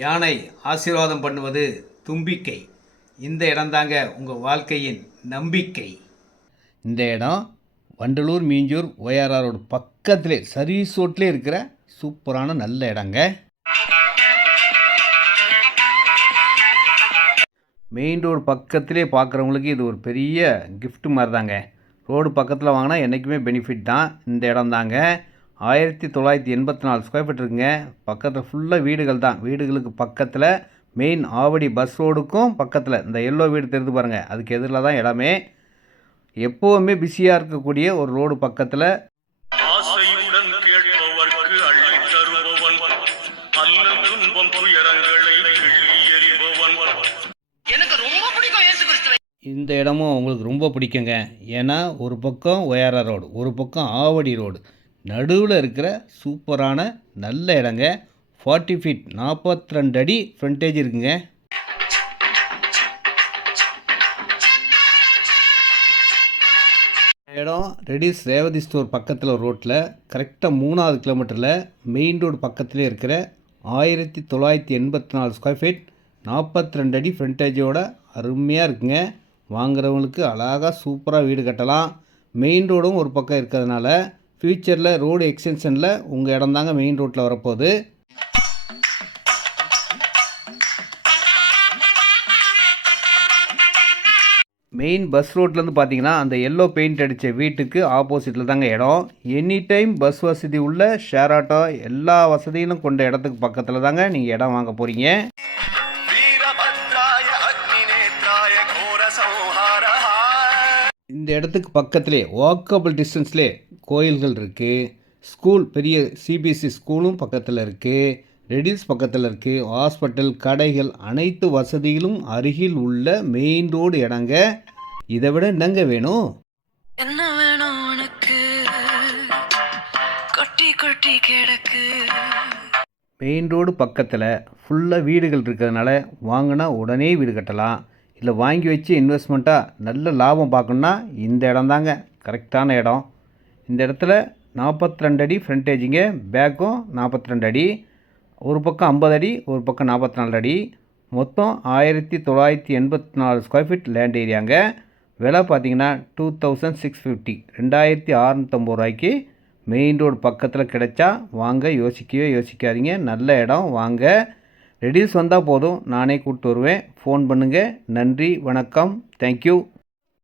யானை ஆசீர்வாதம் பண்ணுவது தும்பிக்கை. இந்த இடம்தாங்க உங்கள் வாழ்க்கையின் நம்பிக்கை. இந்த இடம் வண்டலூர் மீஞ்சூர் ORR ரோடு பக்கத்திலே சர்வீஸ் ரோட்லேயே இருக்கிற சூப்பரான நல்ல இடங்க. மெயின் ரோடு பக்கத்திலே பார்க்குறவங்களுக்கு இது ஒரு பெரிய கிஃப்ட் மாதிரி தாங்க. ரோடு பக்கத்தில் வாங்கினா என்றைக்குமே பெனிஃபிட் தான். இந்த இடம் தாங்க 1984 ஸ்கொயர் ஃபீட் இருக்குங்க. பக்கத்தில் ஃபுல்லாக வீடுகள் தான். வீடுகளுக்கு பக்கத்தில் மெயின் ஆவடி பஸ் ரோடுக்கும் பக்கத்தில் இந்த எல்லோ வீடு தெரிந்து பாருங்கள், அதுக்கு எதிரில் தான் இடமே. எப்போவுமே பிஸியாக இருக்கக்கூடிய ஒரு ரோடு பக்கத்தில் இந்த இடமும் உங்களுக்கு ரொம்ப பிடிக்குங்க. ஏன்னா ஒரு பக்கம் ORR ரோடு, ஒரு பக்கம் ஆவடி ரோடு, நடுவில் இருக்கிற சூப்பரான நல்ல இடங்க. 40 ஃபீட் 42 அடி ஃப்ரண்டேஜ் இருக்குங்க. இடம் ரெடிஸ் ரேவதி ஸ்டோர் பக்கத்தில் ரோட்டில் கரெக்டாக 3வது கிலோமீட்டரில் மெயின் ரோடு பக்கத்திலே இருக்கிற 1984 ஸ்கொயர் ஃபீட் 42 அடி ஃப்ரண்டேஜோட அருமையாக இருக்குங்க. வாங்குறவங்களுக்கு அழகாக சூப்பராக வீடு கட்டலாம். மெயின் ரோடும் ஒரு பக்கம் இருக்கிறதுனால ஃப்யூச்சரில் ரோடு எக்ஸ்டென்ஷனில் உங்கள் இடம் தாங்க மெயின் ரோட்டில் வரப்போகுது. மெயின் பஸ் ரோட்லேருந்து பார்த்தீங்கன்னா அந்த எல்லோ பெயிண்ட் அடித்த வீட்டுக்கு ஆப்போசிட்டில் தாங்க இடம். எனி டைம் பஸ் வசதி உள்ள ஷேர் ஆட்டோ எல்லா வசதிகளும் கொண்ட இடத்துக்கு பக்கத்தில் தாங்க நீங்கள் இடம் வாங்க போகிறீங்க. இந்த இடத்துக்கு பக்கத்திலே வாக்கபிள் டிஸ்டன்ஸ்லே கோயில்கள் இருக்குது. ஸ்கூல் பெரிய CBSE ஸ்கூலும் பக்கத்தில் இருக்குது. ரெடில்ஸ் பக்கத்தில் இருக்குது. ஹாஸ்பிட்டல், கடைகள், அனைத்து வசதிகளும் அருகில் உள்ள மெயின் ரோடு இடங்க. இதை விட என்னங்க வேணும்? என்ன வேணும் உனக்கு? கொட்டி கொட்டி கிடக்கு. மெயின் ரோடு பக்கத்தில் ஃபுல்லாக வீடுகள் இருக்கிறதுனால வாங்கினா உடனே வீடு கட்டலாம். இல்லை வாங்கி வச்சு இன்வெஸ்ட்மெண்ட்டாக நல்ல லாபம் பார்க்கணுன்னா இந்த இடம் தாங்க கரெக்டான இடம். இந்த இடத்துல 42 அடி ஃப்ரண்டேஜிங்க. பேக்கும் 42 அடி, ஒரு பக்கம் 50 அடி, ஒரு பக்கம் 44 அடி, மொத்தம் 1984 ஸ்கொயர் ஃபீட் லேண்ட் ஏரியாங்க. விலை பார்த்தீங்கன்னா 2650, 2650 ரூபாய்க்கு மெயின் ரோடு பக்கத்தில் கிடைச்சா வாங்க. யோசிக்கவே யோசிக்காதீங்க, நல்ல இடம் வாங்க. ரெடில்ஸ் வந்தால் போதும், நானே கூப்பிட்டு வருவேன். ஃபோன் பண்ணுங்கள். நன்றி, வணக்கம், தேங்க்யூ.